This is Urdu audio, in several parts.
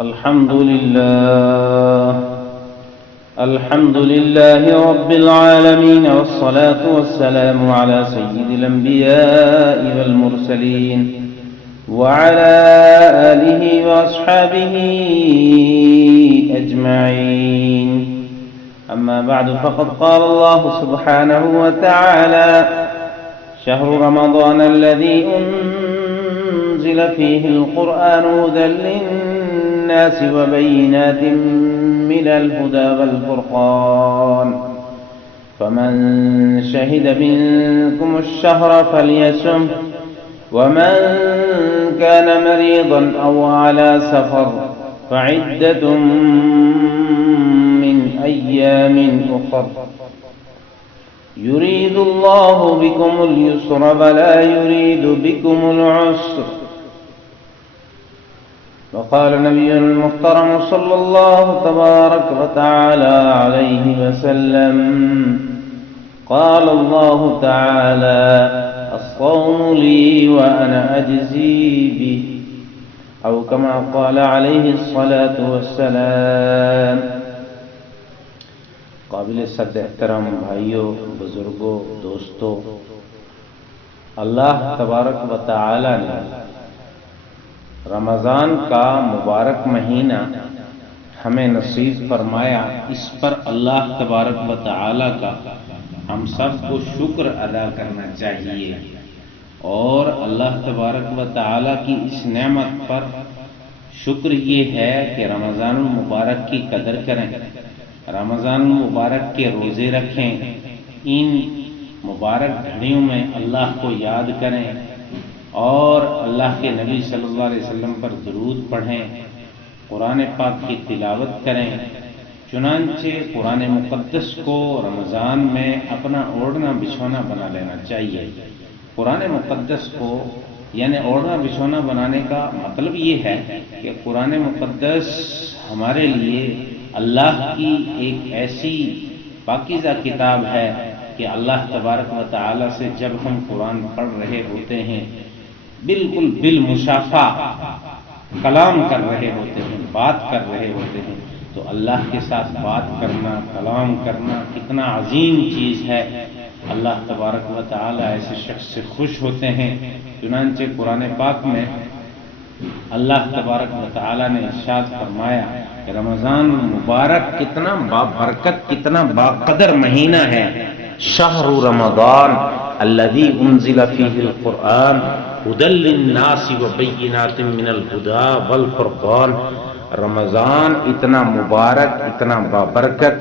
الحمد لله رب العالمين، والصلاة والسلام على سيد الأنبياء والمرسلين وعلى آله وأصحابه أجمعين. أما بعد، فقد قال الله سبحانه وتعالى: شهر رمضان الذي أنزل فيه القرآن هدى للناس وبينات من الهدى والفرقان، فمن شهد منكم الشهر فليصم، ومن كان مريضا أو على سفر فعدة من أيام أخر، يريد الله بكم اليسر ولا يريد بكم العسر. وقال نبينا المحترم صلى الله تبارك وتعالى عليه وسلم: قال الله تعالى: الصوم لي وأنا أجزي به، أو كما قال عليه الصلاة والسلام. قابل صد احترام بھائیوں، بزرگوں، دوستوں، اللہ تبارک و تعالی نے رمضان کا مبارک مہینہ ہمیں نصیب فرمایا. اس پر اللہ تبارک و تعالی کا ہم سب کو شکر ادا کرنا چاہیے، اور اللہ تبارک و تعالی کی اس نعمت پر شکر یہ ہے کہ رمضان المبارک کی قدر کریں، رمضان المبارک کے روزے رکھیں، ان مبارک گھڑیوں میں اللہ کو یاد کریں اور اللہ کے نبی صلی اللہ علیہ وسلم پر درود پڑھیں، قرآن پاک کی تلاوت کریں. چنانچہ قرآن مقدس کو رمضان میں اپنا اوڑھنا بچھونا بنا لینا چاہیے. قرآن مقدس کو یعنی اوڑھنا بچھونا بنانے کا مطلب یہ ہے کہ قرآن مقدس ہمارے لیے اللہ کی ایک ایسی پاکیزہ کتاب ہے کہ اللہ تبارک و تعالی سے جب ہم قرآن پڑھ رہے ہوتے ہیں، بالکل بالمشافہ کلام کر رہے ہوتے ہیں، بات کر رہے ہوتے ہیں، تو اللہ کے ساتھ بات کرنا، کلام کرنا کتنا عظیم چیز ہے. اللہ تبارک و تعالی ایسے شخص سے خوش ہوتے ہیں. چنانچہ قرآن پاک میں اللہ تبارک و تعالی نے ارشاد فرمایا کہ رمضان مبارک کتنا بابرکت، کتنا باقدر مہینہ ہے. شہر رمضان الذی انزل فیہ القرآن ہدی للناس وبینات من الہدی والفرقان. رمضان اتنا مبارک، اتنا بابرکت،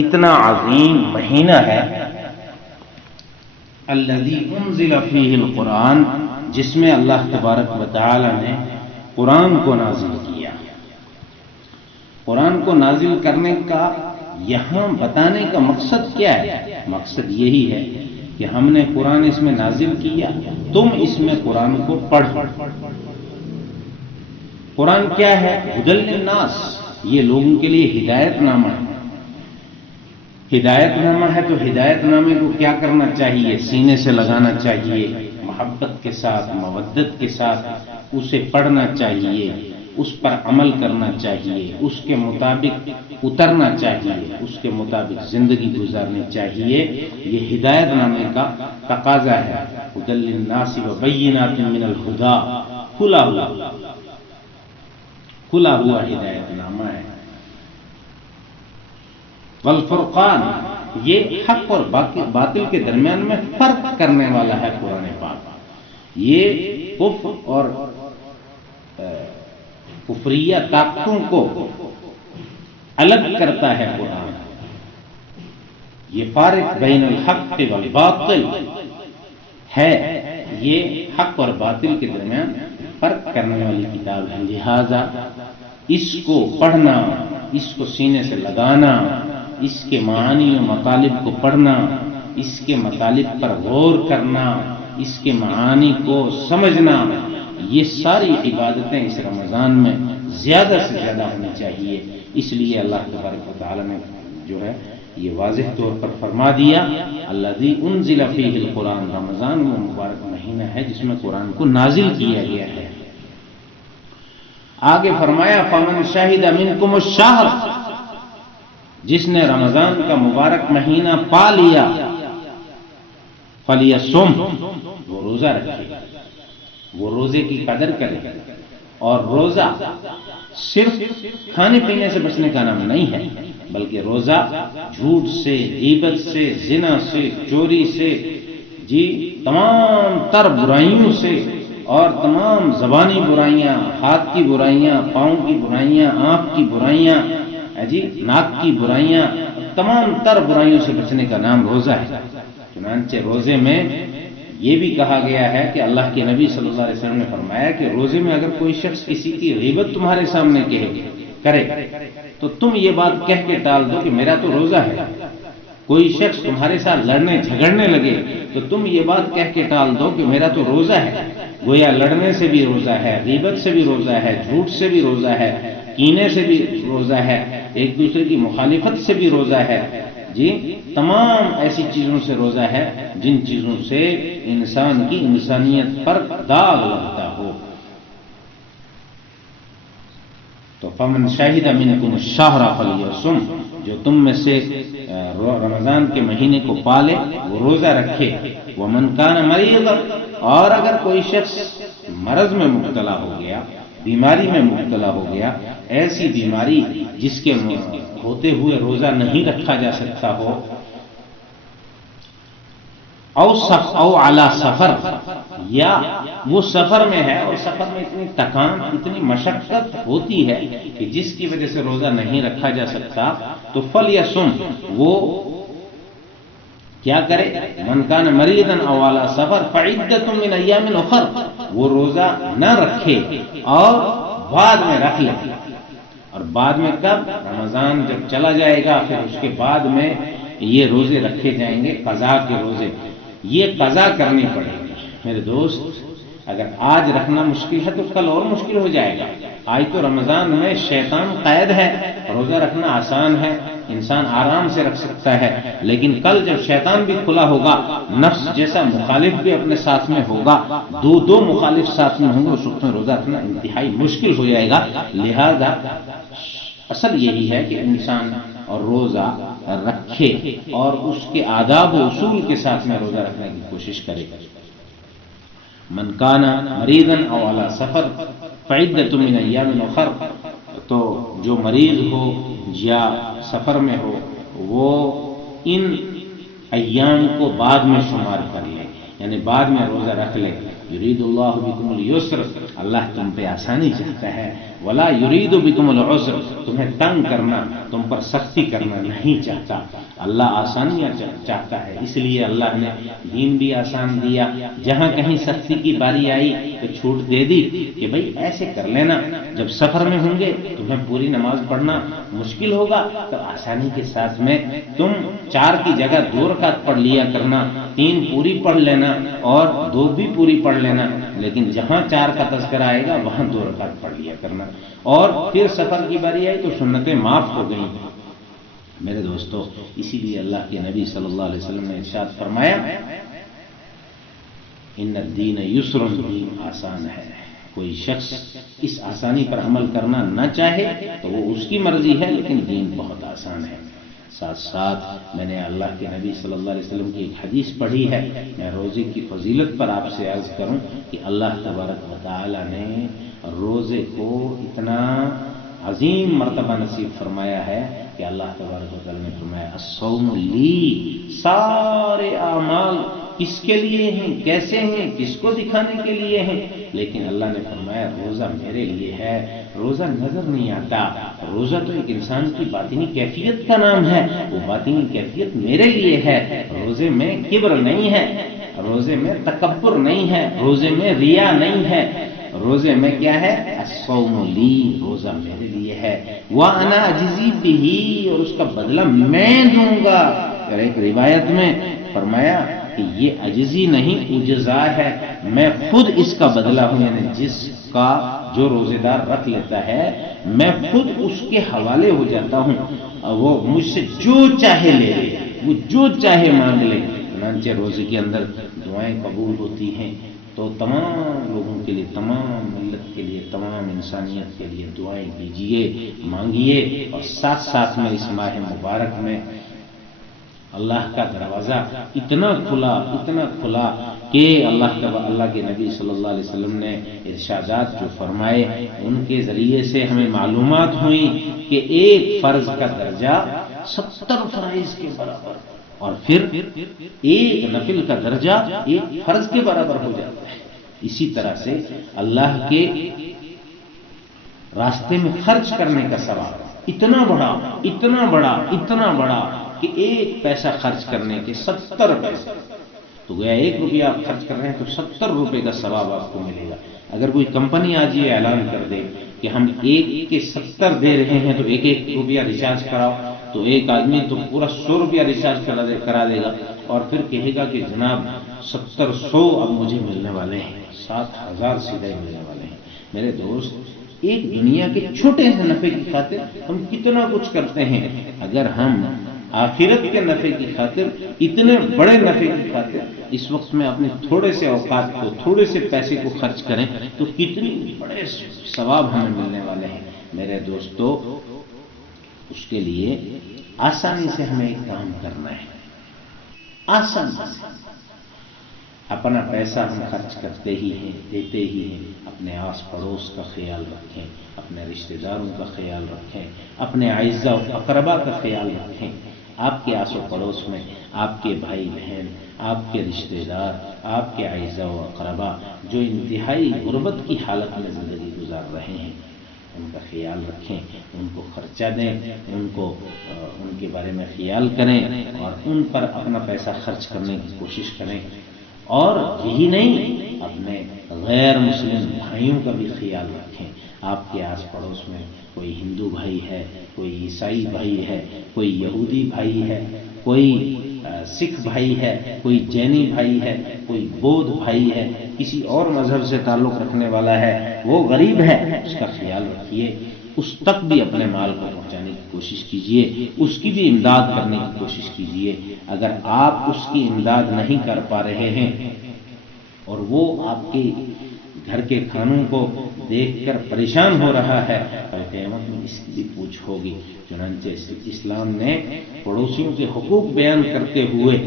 اتنا عظیم مہینہ ہے. الذی انزل فیہ القرآن، جس میں اللہ تبارک و تعالی نے قرآن کو نازل کیا. قرآن کو نازل کرنے کا یہاں بتانے کا مقصد کیا ہے؟ مقصد یہی ہے کہ ہم نے قرآن اس میں نازل کیا، تم اس میں قرآن کو پڑھو. قرآن کیا ہے؟ ہدی للناس، یہ لوگوں کے لیے ہدایت نامہ ہے. ہدایت نامہ ہے تو ہدایت نامے کو کیا کرنا چاہیے؟ سینے سے لگانا چاہیے، محبت کے ساتھ، مودت کے ساتھ اسے پڑھنا چاہیے، اس پر عمل کرنا چاہیے، اس کے مطابق اترنا چاہیے، اس کے مطابق زندگی گزارنی چاہیے. یہ ہدایت نامے کا تقاضا ہے. ہدی للناس وبینات من الہدی، کھلا ہوا ہدایت نامہ ہے. والفرقان، یہ حق اور باطل کے درمیان میں فرق کرنے والا ہے. قرآن پاک یہ کفر اور کفریہ طاقتوں کو الگ کرتا ہے. قرآن یہ فارق بین الحق والباطل ہے، یہ حق اور باطل کے درمیان فرق کرنے والی کتاب ہے. لہذا اس کو پڑھنا، اس کو سینے سے لگانا، اس کے معانی و مطالب کو پڑھنا، اس کے مطالب پر غور کرنا، اس کے معانی کو سمجھنا، یہ ساری عبادتیں اس رمضان میں زیادہ سے زیادہ ہونی چاہیے. اس لیے اللہ تبارک و تعالی نے جو ہے یہ واضح طور پر فرما دیا الذی انزل فیہ القرآن، رمضان وہ مبارک مہینہ ہے جس میں قرآن کو نازل کیا گیا ہے. آگے فرمایا فمن شہد منکم الشہر، جس نے رمضان کا مبارک مہینہ پا لیا، فلیصم، وہ روزہ رکھے، وہ روزے کی قدر کرے. اور روزہ صرف کھانے پینے سے بچنے کا نام نہیں ہے، بلکہ روزہ جھوٹ سے، غیبت سے، زنا سے، چوری سے، جی تمام تر برائیوں سے، اور تمام زبانی برائیاں، ہاتھ کی برائیاں، پاؤں کی برائیاں، آنکھ کی برائیاں، جی ناک کی برائیاں، تمام تر برائیوں سے بچنے کا نام روزہ ہے. چنانچہ روزے میں یہ بھی کہا گیا ہے کہ اللہ کے نبی صلی اللہ علیہ وسلم نے فرمایا کہ روزے میں اگر کوئی شخص کسی کی غیبت تمہارے سامنے کرے تو تم یہ بات کہہ کے ٹال دو کہ میرا تو روزہ ہے. کوئی شخص تمہارے ساتھ لڑنے جھگڑنے لگے تو تم یہ بات کہہ کے ٹال دو کہ میرا تو روزہ ہے. گویا لڑنے سے بھی روزہ ہے، غیبت سے بھی روزہ ہے، جھوٹ سے بھی روزہ ہے، کینے سے بھی روزہ ہے، ایک دوسرے کی مخالفت سے بھی روزہ ہے، جی تمام ایسی چیزوں سے روزہ ہے جن چیزوں سے انسان کی انسانیت پر داغ لگتا ہو. تو فمن شہد منکم الشہر فلیصم، جو تم میں سے رمضان کے مہینے کو پالے وہ روزہ رکھے. ومن کان مریضا، اور اگر کوئی شخص مرض میں مبتلا ہو گیا، بیماری میں مبتلا ہو گیا، ایسی بیماری جس کے ہوتے ہوئے روزہ نہیں رکھا جا سکتا ہو، او علی سفر، یا وہ سفر میں ہے اور سفر میں اتنی تکان، اتنی مشقت ہوتی ہے کہ جس کی وجہ سے روزہ نہیں رکھا جا سکتا، تو فلیصم، وہ کیا کرے، من کان مریضا او علی سفر فعدۃ من ایام اخر، وہ روزہ نہ رکھے اور بعد میں رکھ لے. اور بعد میں کب؟ رمضان جب چلا جائے گا پھر اس کے بعد میں یہ روزے رکھے جائیں گے، قضا کے روزے. یہ قضا کرنی پڑے گی میرے دوست. اگر آج رکھنا مشکل ہے تو کل اور مشکل ہو جائے گا. آج تو رمضان میں شیطان قید ہے، روزہ رکھنا آسان ہے، انسان آرام سے رکھ سکتا ہے، لیکن کل جب شیطان بھی کھلا ہوگا، نفس جیسا مخالف بھی اپنے ساتھ میں ہوگا، دو مخالف ساتھ میں ہوں گے، اس وقت میں روزہ رکھنا انتہائی مشکل ہو جائے گا. لہذا اصل یہی ہے کہ انسان اور روزہ رکھے اور اس کے آداب و اصول کے ساتھ میں روزہ رکھنے کی کوشش کرے. من کان مریضا او علی سفر فعدۃ من ایام اخر، تو جو مریض ہو یا سفر میں ہو وہ ان ایام کو بعد میں شمار کر لے، یعنی بعد میں روزہ رکھ لے. یرید اللہ بکم اليسر، اللہ تم پہ آسانی چاہتا ہے. ولا یرید بکم العسر، تمہیں تنگ کرنا، تم پر سختی کرنا نہیں چاہتا. اللہ آسانیاں چاہتا ہے، اس لیے اللہ نے دین بھی آسان دیا. جہاں کہیں سختی کی باری آئی تو چھوٹ دے دی کہ بھئی ایسے کر لینا. جب سفر میں ہوں گے تمہیں پوری نماز پڑھنا مشکل ہوگا تو آسانی کے ساتھ میں تم 4 کی جگہ 2 رکعت پڑھ لیا کرنا، 3 پوری پڑھ لینا اور 2 بھی پوری پڑھ لینا. لیکن جہاں 4 کا تذکرہ آئے گا وہاں 2 رکعت پڑھ لیا کرنا. اور پھر سفر کی باری آئی تو سنتیں معاف ہو گئیں. میرے دوستو، اسی لیے اللہ کے نبی صلی اللہ علیہ وسلم نے ارشاد فرمایا ان الدین یسر، دین آسان ہے. کوئی شخص اس آسانی پر عمل کرنا نہ چاہے تو وہ اس کی مرضی ہے، لیکن دین بہت آسان ہے. ساتھ ساتھ میں نے اللہ کے نبی صلی اللہ علیہ وسلم کی ایک حدیث پڑھی ہے. میں روزے کی فضیلت پر آپ سے عرض کروں کہ اللہ تبارک و تعالی نے روزے کو اتنا عظیم مرتبہ نصیب فرمایا ہے کہ اللہ تبارک و تعالی نے فرمایا الصوم لی، سارے اعمال کس کے لیے ہیں، کیسے ہیں، کس کو دکھانے کے لیے ہیں، لیکن اللہ نے فرمایا روزہ میرے لیے ہے. روزہ نظر نہیں آتا، روزہ تو ایک انسان کی باطنی کیفیت کا نام ہے، وہ باطنی کیفیت میرے لیے ہے. روزے میں کبر نہیں ہے، روزے میں تکبر نہیں ہے، روزے میں ریا نہیں ہے. روزے میں کیا ہے؟ الصوم لی، روزہ میرے لیے ہے. وَأَنَا أَجْزِي بِهِ، اور اس کا بدلہ میں دوں گا. اور ایک روایت میں فرمایا کہ یہ عجزی نہیں، اجزا ہے، میں خود اس کا بدلہ ہوں. یعنی جس کا جو روزے دار رکھ لیتا ہے میں خود اس کے حوالے ہو جاتا ہوں، وہ مجھ سے جو چاہے لے لے، وہ جو چاہے مانگ لے. چنانچہ روزے کے اندر دعائیں قبول ہوتی ہیں، تو تمام لوگوں کے لیے، تمام ملت کے لیے، تمام انسانیت کے لیے دعائیں کیجیے، مانگیے، اور ساتھ ساتھ میں اس ماہ مبارک میں اللہ کا دروازہ اتنا کھلا کہ اللہ کے نبی صلی اللہ علیہ وسلم نے ارشادات جو فرمائے ان کے ذریعے سے ہمیں معلومات ہوئیں کہ ایک فرض کا درجہ 70 فرائض کے برابر، اور پھر ایک نفل کا درجہ ایک فرض کے برابر ہو جاتا ہے۔ اسی طرح سے اللہ کے راستے میں خرچ کرنے کا ثواب اتنا بڑا کہ ایک پیسہ خرچ کرنے کے 70 پیسے، تو گویا 1 روپیہ آپ خرچ کر رہے ہیں تو 70 روپے کا ثواب آپ کو ملے گا۔ اگر کوئی کمپنی آج یہ اعلان کر دے کہ ہم 1 کے 70 دے رہے ہیں تو 1 روپیہ ریچارج کراؤ، تو ایک آدمی تو پورا 100 روپیہ ریچارج کرا دے گا، اور پھر کہے گا کہ جناب 70 اب مجھے ملنے والے ہیں، 7,000 سیدھے ملنے والے ہیں۔ میرے دوست، ایک دنیا کے چھوٹے سے نفع کی خاطر ہم کتنا کچھ کرتے ہیں، اگر ہم آخرت کے نفع کی خاطر، اتنے بڑے نفع کی خاطر اس وقت میں اپنے تھوڑے سے اوقات کو، تھوڑے سے پیسے کو خرچ کریں تو کتنی بڑے ثواب ہمیں ملنے والے ہیں۔ میرے دوستو، اس کے لیے آسانی سے ہمیں ایک کام کرنا ہے، آسان سے اپنا پیسہ ہم خرچ کرتے ہی ہیں، دیتے ہی ہیں، اپنے آس پڑوس کا خیال رکھیں، اپنے رشتہ داروں کا خیال رکھیں، اپنے اعزاء و اقربا کا خیال رکھیں۔ آپ کے آس و پڑوس میں آپ کے بھائی بہن، آپ کے رشتہ دار، آپ کے اعزاء و اقربا جو انتہائی غربت کی حالت میں زندگی گزار رہے ہیں، ان کا خیال رکھیں، ان کو خرچہ دیں، ان کے بارے میں خیال کریں، اور ان پر اپنا پیسہ خرچ کرنے کی کوشش کریں۔ اور یہی نہیں، اپنے غیر مسلم بھائیوں کا بھی خیال رکھیں۔ آپ کے آس پڑوس میں کوئی ہندو بھائی ہے، کوئی عیسائی بھائی ہے، کوئی یہودی بھائی ہے، کوئی سکھ بھائی ہے، کوئی جینی بھائی ہے، کوئی بودھ بھائی ہے، کسی اور مذہب سے تعلق رکھنے والا ہے، وہ غریب ہے، اس کا خیال رکھیے، اس تک بھی اپنے مال کو پہنچانے کی کوشش کیجیے، اس کی بھی امداد کرنے کی کوشش کیجیے۔ اگر آپ اس کی امداد نہیں کر پا رہے ہیں اور وہ آپ کے گھر کے کھانوں کو دیکھ کر پریشان ہو رہا ہے، کل قیامت میں اس کی بھی پوچھ ہوگی۔ چنانچہ اسلام نے پڑوسیوں کے حقوق بیان کرتے ہوئے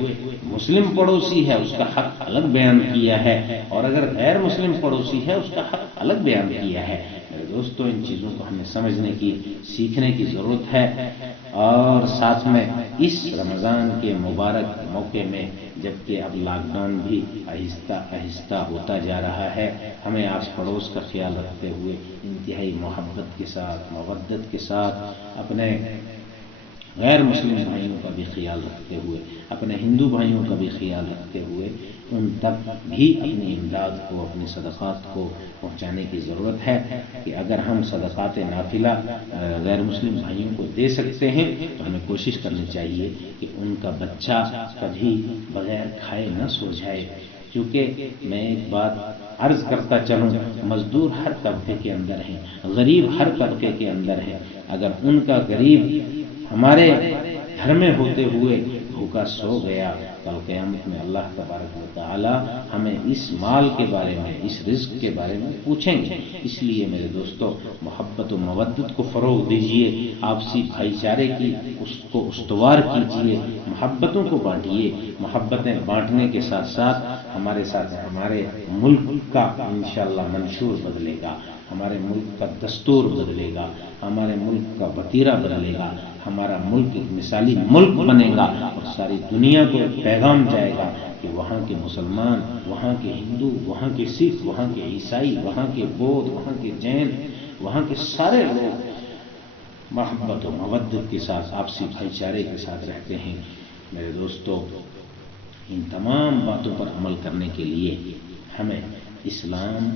مسلم پڑوسی ہے اس کا حق الگ بیان کیا ہے، اور اگر غیر مسلم پڑوسی ہے اس کا حق الگ بیان کیا ہے۔ میرے دوستو، ان چیزوں کو ہمیں سمجھنے کی، سیکھنے کی ضرورت ہے، اور ساتھ میں اس رمضان کے مبارک موقع میں، جبکہ اب لاک ڈاؤن بھی آہستہ آہستہ ہوتا جا رہا ہے، ہمیں آس پڑوس کا خیال رکھتے ہوئے انتہائی محبت کے ساتھ، مودت کے ساتھ اپنے غیر مسلم بھائیوں کا بھی خیال رکھتے ہوئے، اپنے ہندو بھائیوں کا بھی خیال رکھتے ہوئے ان تک بھی اپنی امداد کو، اپنے صدقات کو پہنچانے کی ضرورت ہے، کہ اگر ہم صدقات نافلہ غیر مسلم بھائیوں کو دے سکتے ہیں تو ہمیں کوشش کرنی چاہیے کہ ان کا بچہ کبھی بغیر کھائے نہ سو جائے۔ کیونکہ میں ایک بات عرض کرتا چلوں، مزدور ہر طبقے کے اندر ہیں، غریب ہر طبقے کے اندر ہے، اگر ان کا غریب ہمارے گھر میں ہوتے ہوئے بھوکا سو گیا، کل قیامت میں اللہ تبارک و تعالی ہمیں اس مال کے بارے میں، اس رزق کے بارے میں پوچھیں گے۔ اس لیے میرے دوستو، محبت و مودت کو فروغ دیجیے، آپسی بھائی چارے کی اس کو استوار کیجیے، محبتوں کو بانٹیے۔ محبتیں بانٹنے کے ساتھ ساتھ ہمارے ملک کا انشاءاللہ منشور بدلے گا، ہمارے ملک کا دستور بدلے گا، ہمارے ملک کا وتیرہ بدلے گا، ہمارا ملک ایک مثالی ملک بنے گا، اور ساری دنیا کو ایک پیغام جائے گا کہ وہاں کے مسلمان، وہاں کے ہندو، وہاں کے سکھ، وہاں کے عیسائی، وہاں کے بودھ، وہاں کے جین، وہاں کے سارے لوگ محبت و مودت کے ساتھ، آپسی بھائی چارے کے ساتھ رہتے ہیں۔ میرے دوستو، ان تمام باتوں پر عمل کرنے کے لیے ہمیں اسلام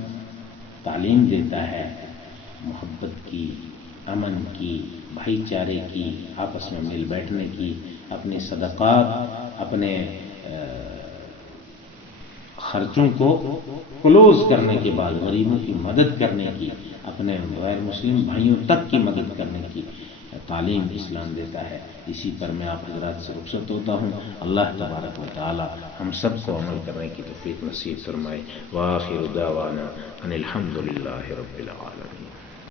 تعلیم دیتا ہے، محبت کی، امن کی، بھائی چارے کی، آپس میں مل بیٹھنے کی، اپنے صدقات، اپنے خرچوں کو کلوز کرنے کے بعد غریبوں کی مدد کرنے کی، اپنے غیر مسلم بھائیوں تک کی مدد کرنے کی، تعلیم اسلام دیتا ہے. اسی پر میں آپ حضرات سے رخصت ہوتا ہوں. اللہ تبارک و تعالی ہم سب کو عمل کرنے کی توفیق نصیب فرمائے. وآخر دعوانا ان الحمد للہ رب العالمین.